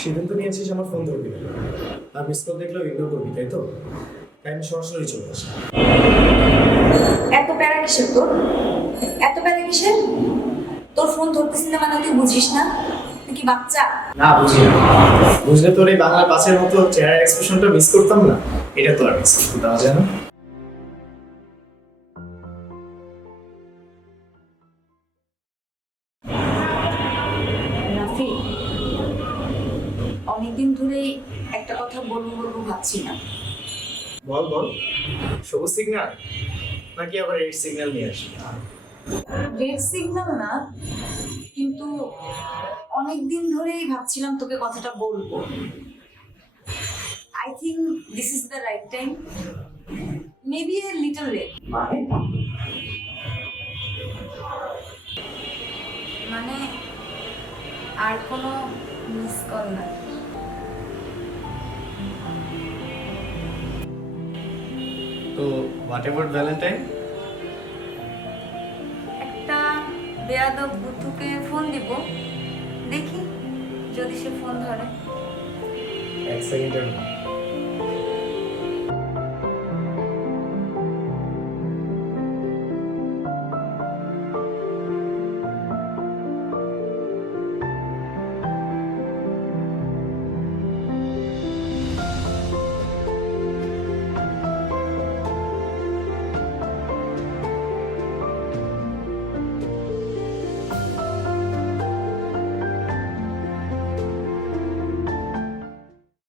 সিদ্ধান্ত নিয়েছিস আমার ফোন ধরবি না। আর মিস কল দেখলেও ইগনোর করবি তাই তো? তাই আমি সরাসরি চলে আসি। এত প্যারা কিসের তোর? এত প্যারা কিসের? তোর ফোন ধরতেছি না মানে তুই বুঝিস না? তুই কি বাচ্চা? না বুঝি না। বুঝলে তোর এই বাংলা পাঁচের মতো চেহারা এক্সপ্রেশনটা মিস করতাম না? এটা তো আর মিস করতে দেওয়া যায় না। অনেকদিন ধরেই একটা কথা বলব বলব ভাবছি না বল বল। সবুজ সিগন্যাল নাকি আবার রেড সিগন্যাল নিয়ে আসি রেড সিগন্যাল না কিন্তু অনেক দিন ধরেই ভাবছিলাম তোকে কথাটা বলব। I think this is the right time maybe a little late মানে? মানে আর কোনো মিস কল না তো হোয়াট এভার ভ্যালেন্টাইন একটা বেয়াদব বুদ্ধুকে ফোন দিব দেখি যদি সে ফোন ধরে। এক সেকেন্ডের না